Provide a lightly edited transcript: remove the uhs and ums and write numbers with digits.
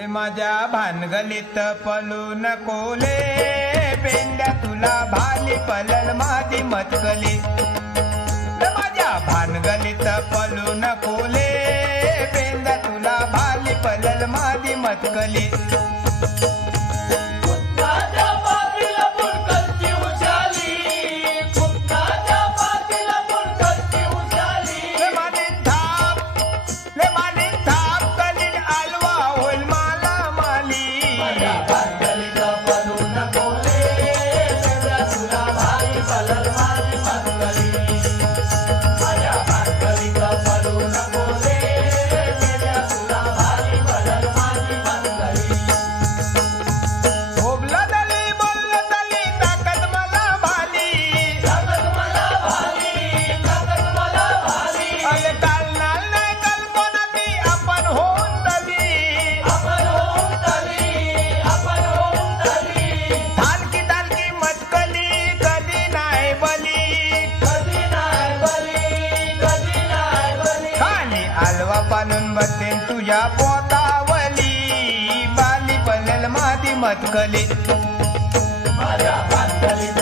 ले माझ्या भानगलीत पळू नको ले, पेंड्या तुला भाली पलल माझी मतकली. माझ्या भानगलीत पळू नको ले, पेंड्या तुला भाली पलल माझी मतकली. आलवा पालून बसेन तुझ्या पोतावली, बाली पलल माझी मतकली. माझ्या भानगलीत